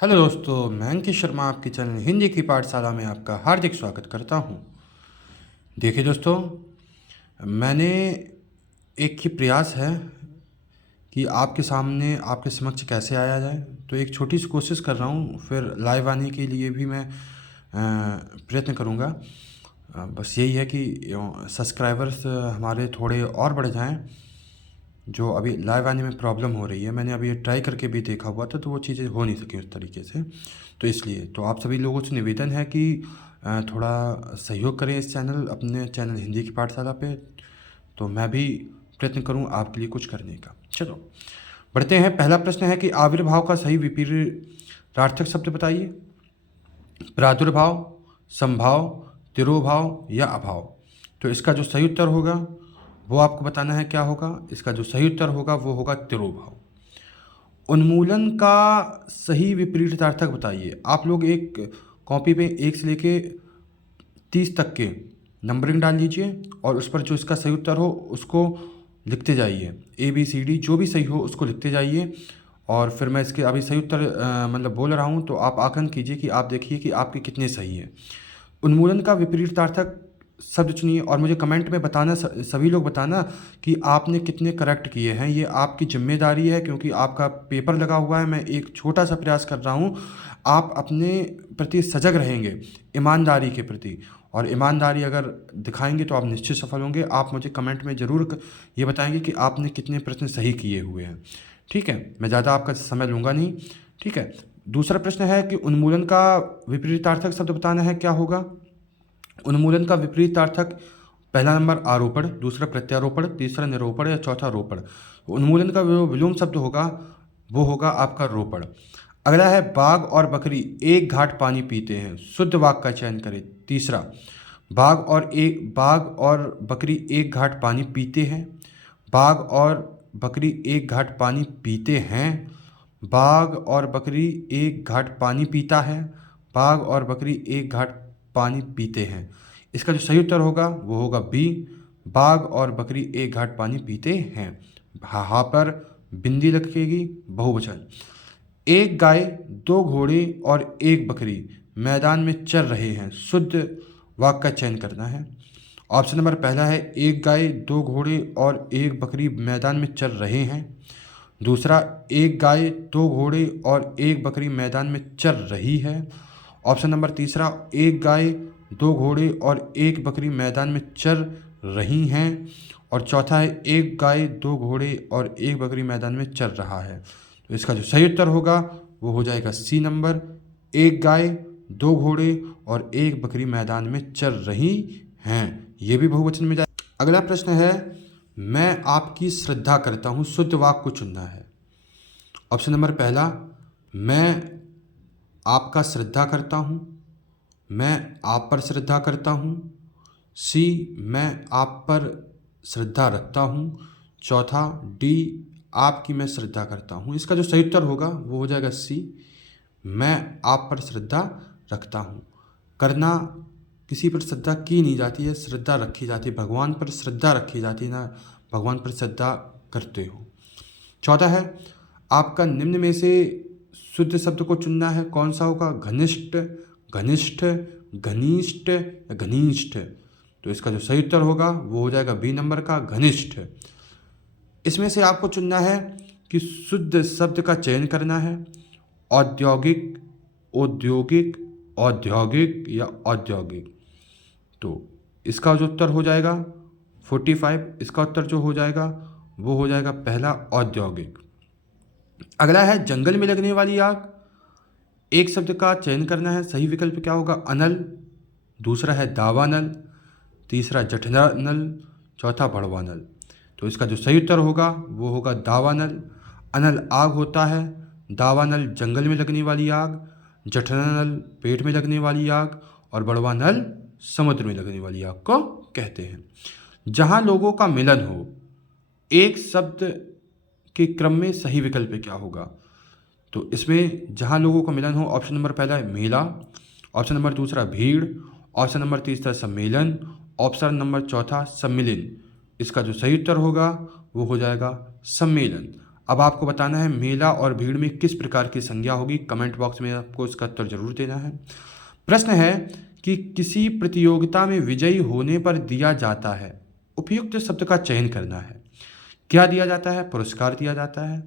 Hello दोस्तों, मैं अंकित शर्मा आपके चैनल हिंदी की पाठशाला में आपका हार्दिक स्वागत करता हूं। देखिए दोस्तों, मैंने एक ही प्रयास है कि आपके सामने आपके समक्ष कैसे आया जाए। तो एक छोटी सी कोशिश कर रहा हूं, फिर लाइव आने के लिए भी मैं प्रयत्न करूंगा। बस यही है कि सब्सक्राइबर्स हमारे थोड़े और बढ़ जाएं। जो अभी लाइव आने में प्रॉब्लम हो रही है, मैंने अभी ट्राई करके भी देखा हुआ था, तो वो चीज़ें हो नहीं सकी उस तरीके से। तो इसलिए तो आप सभी लोगों से निवेदन है कि थोड़ा सहयोग करें इस चैनल अपने चैनल हिंदी की पाठशाला पे। तो मैं भी प्रयत्न करूं आपके लिए कुछ करने का। चलो बढ़ते हैं। पहला प्रश्न है कि आविर्भाव का सही विपरीतार्थक शब्द बताइए। प्रादुर्भाव, संभाव, तिरोभाव या अभाव। तो इसका जो सही उत्तर होगा वो आपको बताना है क्या होगा। इसका जो सही उत्तर होगा वो होगा तिरोभाव। उन्मूलन का सही विपरीतार्थक बताइए। आप लोग एक कॉपी पे 1 से लेके 30 तक के नंबरिंग डाल लीजिए और उस पर जो इसका सही उत्तर हो उसको लिखते जाइए। ABCD जो भी सही हो उसको लिखते जाइए। और फिर मैं इसके अभी सही उत्तर मतलब बोल रहा हूँ, तो आप आकलन कीजिए कि आप देखिए कि आपके कितने सही है। उन्मूलन का विपरीतार्थक शब्द चुनिए और मुझे कमेंट में बताना, सभी लोग बताना कि आपने कितने करेक्ट किए हैं। ये आपकी जिम्मेदारी है क्योंकि आपका पेपर लगा हुआ है। मैं एक छोटा सा प्रयास कर रहा हूँ, आप अपने प्रति सजग रहेंगे, ईमानदारी के प्रति। और ईमानदारी अगर दिखाएंगे तो आप निश्चित सफल होंगे। आप मुझे कमेंट में ज़रूर ये बताएंगे कि आपने कितने प्रश्न सही किए हुए हैं। ठीक है, मैं ज़्यादा आपका समय लूँगा नहीं। ठीक है, दूसरा प्रश्न है कि उन्मूलन का विपरीतार्थक शब्द बताना है, क्या होगा। उन्मूलन का विपरीतार्थक पहला नंबर आरोपण, दूसरा प्रत्यारोपण, तीसरा निरूपण या चौथा रोपण। उन्मूलन का जो विलोम शब्द होगा वो होगा आपका रोपण। अगला है बाघ और बकरी एक घाट पानी पीते हैं। शुद्ध वाक्य का चयन करें। तीसरा, बाघ और बकरी एक घाट पानी पीते हैं। बाघ और बकरी एक घाट पानी पीते हैं। बाघ और बकरी एक घाट पानी पीता है। बाघ और बकरी एक घाट पानी पीते हैं। इसका जो सही उत्तर होगा वो होगा बी, बाघ और बकरी एक घाट पानी पीते हैं। हा पर बिंदी लगेगी, बहुवचन। एक गाय, दो घोड़े और एक बकरी मैदान में चर रहे हैं। शुद्ध वाक्य का चयन करना है। ऑप्शन नंबर पहला है एक गाय, दो घोड़े और एक बकरी मैदान में चर रहे हैं। दूसरा, एक गाय, दो घोड़े और एक बकरी मैदान में चर रही है। ऑप्शन नंबर तीसरा, एक गाय, दो घोड़े और एक बकरी मैदान में चर रही हैं। और चौथा है एक गाय, दो घोड़े और एक बकरी मैदान में चर रहा है। तो इसका जो सही उत्तर होगा वो हो जाएगा सी नंबर, एक गाय, दो घोड़े और एक बकरी मैदान में चर रही हैं। ये भी बहुवचन में जाए। अगला प्रश्न है मैं आपकी श्रद्धा करता हूँ। शुद्ध वाक्य को चुनना है। ऑप्शन नंबर पहला, मैं आपका श्रद्धा करता हूँ। मैं आप पर श्रद्धा करता हूँ। सी, मैं आप पर श्रद्धा रखता हूँ। चौथा, डी, आपकी मैं श्रद्धा करता हूँ। इसका जो सही उत्तर होगा वो हो जाएगा सी, मैं आप पर श्रद्धा रखता हूँ। करना, किसी पर श्रद्धा की नहीं जाती है, श्रद्धा रखी जाती है। भगवान पर श्रद्धा रखी जाती है ना, भगवान पर श्रद्धा करते हो। चौथा है आपका निम्न में से शुद्ध शब्द को चुनना है। कौन सा होगा, घनिष्ठ, घनिष्ठ, घनिष्ठ या घनिष्ठ। तो इसका जो सही उत्तर होगा वो हो जाएगा बी नंबर का, घनिष्ठ। इसमें से आपको चुनना है कि शुद्ध शब्द का चयन करना है। औद्योगिक, औद्योगिक, औद्योगिक या औद्योगिक। तो इसका जो उत्तर हो जाएगा 45, इसका उत्तर जो हो जाएगा वो हो जाएगा पहला, औद्योगिक। अगला है जंगल में लगने वाली आग। एक शब्द का चयन करना है। सही विकल्प क्या होगा, अनल। दूसरा है दावानल। तीसरा जठरानल। चौथा बड़वानल। तो इसका जो सही उत्तर होगा वो होगा दावानल। अनल आग होता है, दावानल जंगल में लगने वाली आग, जठरानल पेट में लगने वाली आग और बड़वानल समुद्र में लगने वाली आग को कहते हैं। जहाँ लोगों का मिलन हो एक शब्द के क्रम में सही विकल्प क्या होगा। तो इसमें जहाँ लोगों का मिलन हो, ऑप्शन नंबर पहला है मेला, ऑप्शन नंबर दूसरा भीड़, ऑप्शन नंबर तीसरा सम्मेलन, ऑप्शन नंबर चौथा सम्मिलन। इसका जो सही उत्तर होगा वो हो जाएगा सम्मेलन। अब आपको बताना है मेला और भीड़ में किस प्रकार की संज्ञा होगी। कमेंट बॉक्स में आपको इसका उत्तर जरूर देना है। प्रश्न है कि किसी प्रतियोगिता में विजयी होने पर दिया जाता है, उपयुक्त शब्द का चयन करना है। क्या दिया जाता है? पुरस्कार दिया जाता है।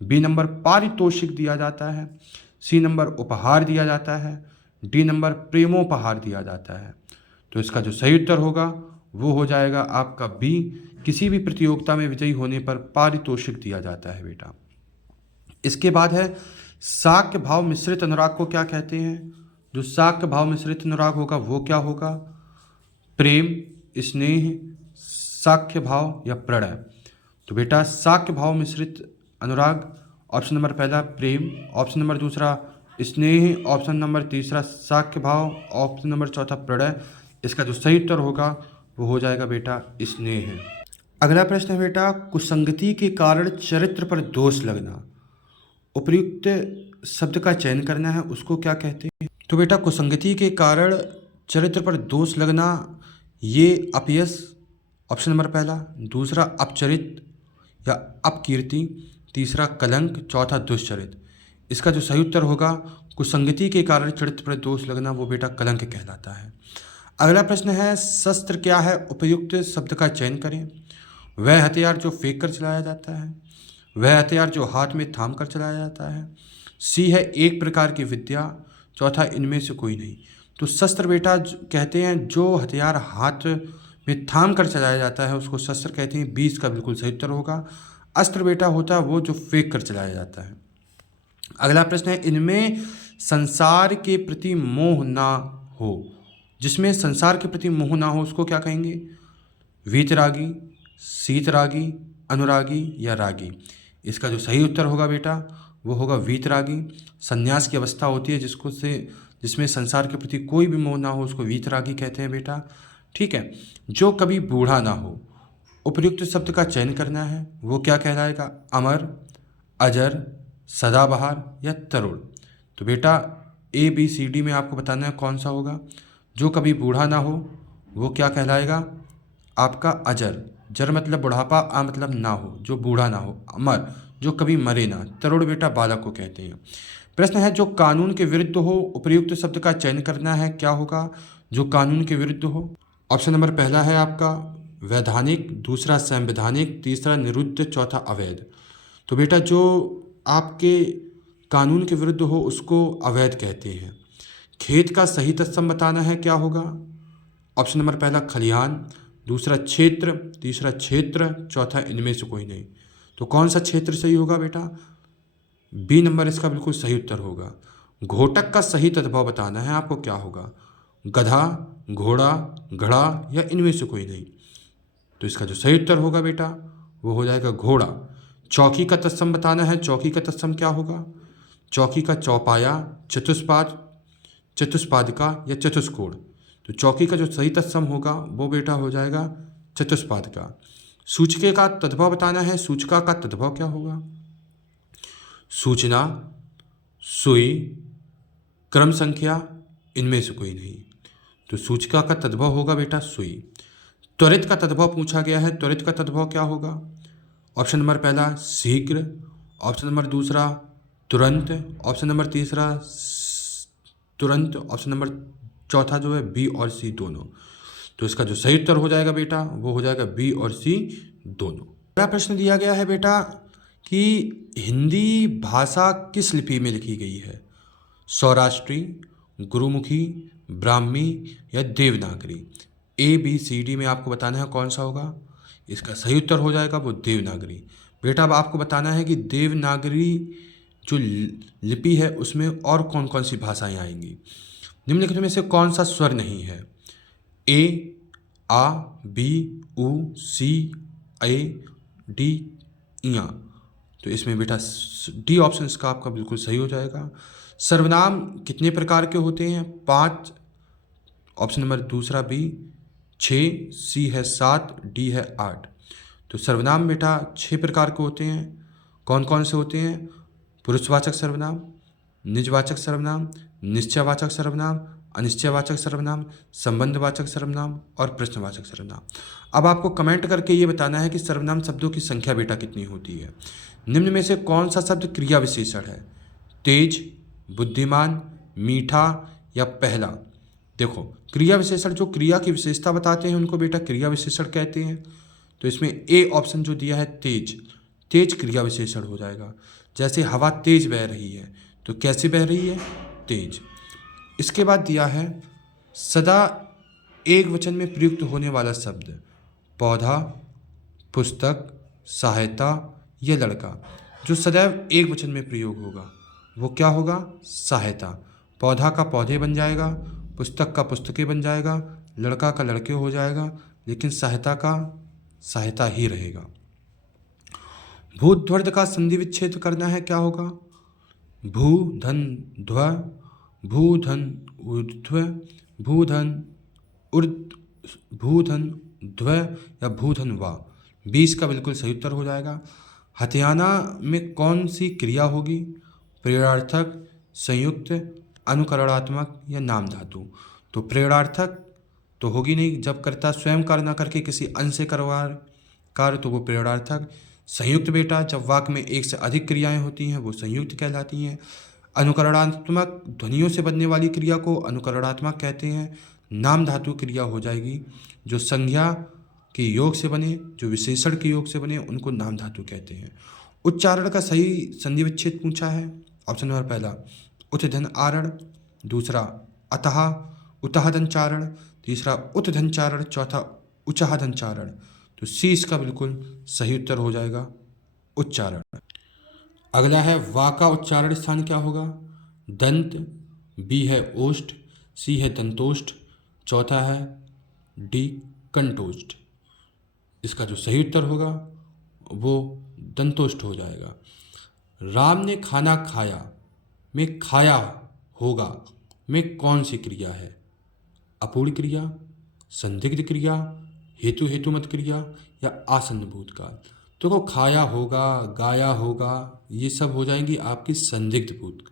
बी नंबर पारितोषिक दिया जाता है। सी नंबर उपहार दिया जाता है। डी नंबर प्रेमोपहार दिया जाता है। तो इसका जो सही उत्तर होगा वो हो जाएगा आपका बी, किसी भी प्रतियोगिता में विजयी होने पर पारितोषिक दिया जाता है बेटा। इसके बाद है साक्य भाव मिश्रित अनुराग को क्या कहते हैं। जो साक्य भाव मिश्रित अनुराग होगा वो क्या होगा? प्रेम, स्नेह, साक्य भाव या प्रणय। तो बेटा साक्य भाव मिश्रित अनुराग, ऑप्शन नंबर पहला प्रेम, ऑप्शन नंबर दूसरा स्नेह, ऑप्शन नंबर तीसरा साक्य भाव, ऑप्शन नंबर चौथा प्रणय। इसका जो सही उत्तर होगा वो हो जाएगा बेटा स्नेह। अगला प्रश्न है बेटा, कुसंगति के कारण चरित्र पर दोष लगना, उपयुक्त शब्द का चयन करना है, उसको क्या कहते हैं। तो बेटा कुसंगति के कारण चरित्र पर दोष लगना, ये अपयश, ऑप्शन नंबर पहला, दूसरा अपचरित या अपकीर्ति, तीसरा कलंक, चौथा दुष्चरित। इसका जो सही उत्तर होगा कुसंगति के कारण चरित्र पर दोष लगना वो बेटा कलंक कहलाता है। अगला प्रश्न है शस्त्र क्या है, उपयुक्त शब्द का चयन करें। वह हथियार जो फेंक कर चलाया जाता है, वह हथियार जो हाथ में थाम कर चलाया जाता है, सी है एक प्रकार की विद्या, चौथा इनमें से कोई नहीं। तो शस्त्र बेटा कहते हैं जो हथियार हाथ में थाम कर चलाया जाता है उसको शस्त्र कहते हैं। 20 का बिल्कुल सही उत्तर होगा। अस्त्र बेटा होता है वो जो फेंक कर चलाया जाता है। अगला प्रश्न है इनमें संसार के प्रति मोह ना हो, जिसमें संसार के प्रति मोह ना हो उसको क्या कहेंगे। वीतरागी, शीतरागी, अनुरागी या रागी। इसका जो सही उत्तर होगा बेटा वो होगा वीतरागी। संन्यास की अवस्था होती है जिसमें संसार के प्रति कोई भी मोह ना हो उसको वीतरागी कहते हैं बेटा। ठीक है। जो कभी बूढ़ा ना हो, उपयुक्त शब्द का चयन करना है, वो क्या कहलाएगा। अमर, अजर, सदाबहार या तरुण। तो बेटा ए बी सी डी में आपको बताना है कौन सा होगा। जो कभी बूढ़ा ना हो वो क्या कहलाएगा आपका अजर। जर मतलब बुढ़ापा, आ मतलब ना हो, जो बूढ़ा ना हो। अमर जो कभी मरे ना। तरुण बेटा बालक को कहते हैं। प्रश्न है जो कानून के विरुद्ध हो, उपयुक्त शब्द का चयन करना है, क्या होगा जो कानून के विरुद्ध हो। ऑप्शन नंबर पहला है आपका वैधानिक, दूसरा संवैधानिक, तीसरा निरुद्ध, चौथा अवैध। तो बेटा जो आपके कानून के विरुद्ध हो उसको अवैध कहते हैं। खेत का सही तत्सम बताना है, क्या होगा। ऑप्शन नंबर पहला खलिहान, दूसरा क्षेत्र, तीसरा क्षेत्र, चौथा इनमें से कोई नहीं। तो कौन सा क्षेत्र सही होगा बेटा। बी नंबर इसका बिल्कुल सही उत्तर होगा। घोटक का सही तद्भव बताना है आपको, क्या होगा। गधा, घोड़ा, घड़ा या इनमें से कोई नहीं। तो इसका जो सही उत्तर होगा बेटा वो हो जाएगा घोड़ा। चौकी का तत्सम बताना है, चौकी का तत्सम क्या होगा। चौकी का चौपाया, चतुष्पाद, चतुष्पादिका या चतुष्कोण। तो चौकी का जो सही तत्सम होगा वो बेटा हो जाएगा चतुष्पादिका। सूचके का तद्भव बताना है, सूचका का तद्भव क्या होगा। सूचना, सुई, क्रम संख्या, इनमें से कोई नहीं। तो सूचका का तद्भव होगा बेटा सुई। त्वरित का तद्भव पूछा गया है, त्वरित का तद्भव क्या होगा। ऑप्शन नंबर पहला शीघ्र, ऑप्शन नंबर दूसरा तुरंत, ऑप्शन नंबर तीसरा तुरंत, ऑप्शन नंबर चौथा जो है बी और सी दोनों। तो इसका जो सही उत्तर हो जाएगा बेटा वो हो जाएगा बी और सी दोनों। अगला प्रश्न दिया गया है बेटा कि हिंदी भाषा किस लिपि में लिखी गई है। सौराष्ट्री, गुरुमुखी, ब्राह्मी या Devanagari. A B C D में आपको बताना है कौन सा होगा। इसका सही उत्तर हो जाएगा वो देवनागरी। बेटा अब आपको बताना है कि देवनागरी जो लिपि है उसमें और कौन कौन सी भाषाएं आएंगी। निम्नलिखित में से कौन सा स्वर नहीं है। ए, आ, बी, उ, सी, ए, डी, इया। तो इसमें बेटा डी ऑप्शन इसका आपका बिल्कुल सही हो जाएगा। सर्वनाम कितने प्रकार के होते हैं। 5, ऑप्शन नंबर दूसरा बी 6, सी है 7, डी है 8। तो सर्वनाम बेटा 6 प्रकार के होते हैं। कौन कौन से होते हैं। पुरुषवाचक सर्वनाम, निजवाचक सर्वनाम, निश्चयवाचक सर्वनाम, अनिश्चयवाचक सर्वनाम, संबंधवाचक सर्वनाम और प्रश्नवाचक सर्वनाम। अब आपको कमेंट करके ये बताना है कि सर्वनाम शब्दों की संख्या बेटा कितनी होती है। निम्न में से कौन सा शब्द क्रिया विशेषण है? तेज, बुद्धिमान, मीठा या पहला? देखो, क्रिया विशेषण जो क्रिया की विशेषता बताते हैं उनको बेटा क्रिया विशेषण कहते हैं। तो इसमें ए ऑप्शन जो दिया है तेज, तेज क्रिया विशेषण हो जाएगा। जैसे हवा तेज बह रही है, तो कैसे बह रही है? तेज। इसके बाद दिया है सदा एक वचन में प्रयुक्त होने वाला शब्द, पौधा, पुस्तक, सहायता या लड़का। जो सदैव एक वचन में प्रयोग होगा वो क्या होगा? सहायता। पौधा का पौधे बन जाएगा, पुस्तक का पुस्तकें बन जाएगा, लड़का का लड़के हो जाएगा, लेकिन सहायता का सहायता ही रहेगा। भूत ध्वर्ध का संधि विच्छेद करना है, क्या होगा? भू धन ध्व, भू धन ऊर्ध्व, भू धन ऊर्ध, भू धन ध्व या भू धन वा। 20 का बिल्कुल सही उत्तर हो जाएगा। हथियाना में कौन सी क्रिया होगी? प्रेरणार्थक, संयुक्त, अनुकरणात्मक या नाम धातु? तो प्रेरणार्थक तो होगी नहीं, जब कर्ता स्वयं कार्य न करके किसी अन्य से करवा कार्य तो वो प्रेरणार्थक। संयुक्त बेटा जब वाक्य में एक से अधिक क्रियाएं होती हैं वो संयुक्त कहलाती हैं। अनुकरणात्मक ध्वनियों से बनने वाली क्रिया को अनुकरणात्मक कहते हैं। नाम धातु क्रिया हो जाएगी जो संज्ञा के योग से बने, जो विशेषण के योग से बने, उनको नाम धातु कहते हैं। उच्चारण का सही संधि विच्छेद पूछा है। ऑप्शन नंबर पहला उत्धन आरण, दूसरा अतः उतः चारण, तीसरा उत्धन चारण, चौथा उचाह चारण। तो सी इसका बिल्कुल सही उत्तर हो जाएगा, उच्चारण। अगला है वा का उच्चारण स्थान क्या होगा? दंत, बी है ओष्ठ, सी है दंतोष्ठ, चौथा है डी कंठोष्ठ। इसका जो सही उत्तर होगा वो दंतोष्ठ हो जाएगा। राम ने खाना खाया में खाया होगा में कौन सी क्रिया है? अपूर्ण क्रिया, संदिग्ध क्रिया, हेतु हेतुमत क्रिया या आसन्न भूतकाल? तो खाया होगा, गाया होगा, ये सब हो जाएंगी आपकी संदिग्ध भूत।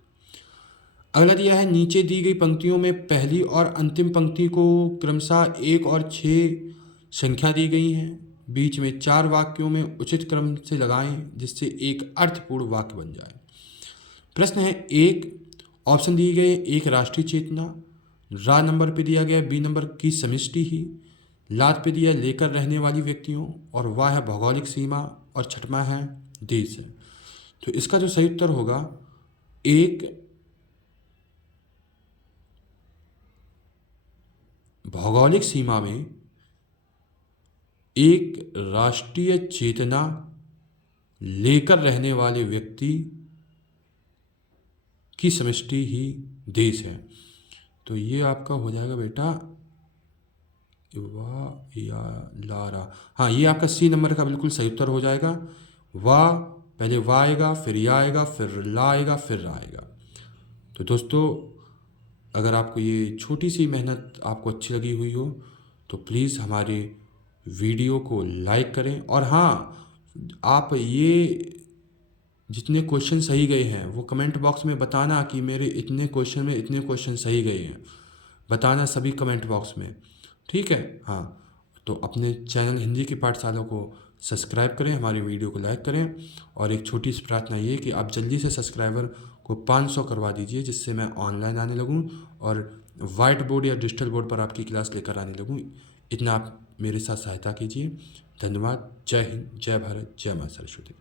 अगला दिया है नीचे दी गई पंक्तियों में पहली और अंतिम पंक्ति को क्रमशः 1 और 6 संख्या दी गई हैं। बीच में 4 वाक्यों में उचित क्रम से लगाएं जिससे एक अर्थपूर्ण वाक्य बन जाए। प्रश्न है 1, ऑप्शन दिए गए, 1 राष्ट्रीय चेतना, रा नंबर पे दिया गया बी नंबर की समष्टि ही, लात पे दिया लेकर रहने वाली व्यक्तियों, और वाह है भौगोलिक सीमा, और छठवां है देश है। तो इसका जो सही उत्तर होगा 1 भौगोलिक सीमा में एक राष्ट्रीय चेतना लेकर रहने वाले व्यक्ति की समष्टि ही देश है। तो ये आपका हो जाएगा बेटा वाह या लारा। हाँ, ये आपका सी नंबर का बिल्कुल सही उत्तर हो जाएगा। वाह, पहले वाह आएगा, फिर या आएगा, फिर ला आएगा, फिर रा आएगा। तो दोस्तों, अगर आपको ये छोटी सी मेहनत आपको अच्छी लगी हुई हो तो प्लीज़ हमारे वीडियो को लाइक करें। और हाँ, आप ये जितने क्वेश्चन सही गए हैं वो कमेंट बॉक्स में बताना कि मेरे इतने क्वेश्चन में इतने क्वेश्चन सही गए हैं, बताना सभी कमेंट बॉक्स में, ठीक है। हाँ, तो अपने चैनल हिंदी की पाठशाला को सब्सक्राइब करें, हमारी वीडियो को लाइक करें, और एक छोटी सी प्रार्थना ये कि आप जल्दी से सब्सक्राइबर को 500 करवा दीजिए जिससे मैं ऑनलाइन आने लगूं और वाइट बोर्ड या डिजिटल बोर्ड पर आपकी क्लास लेकर आने लगूं। इतना आप मेरे साथ सहायता कीजिए। धन्यवाद। जय हिंद, जय भारत, जय मां सरस्वती।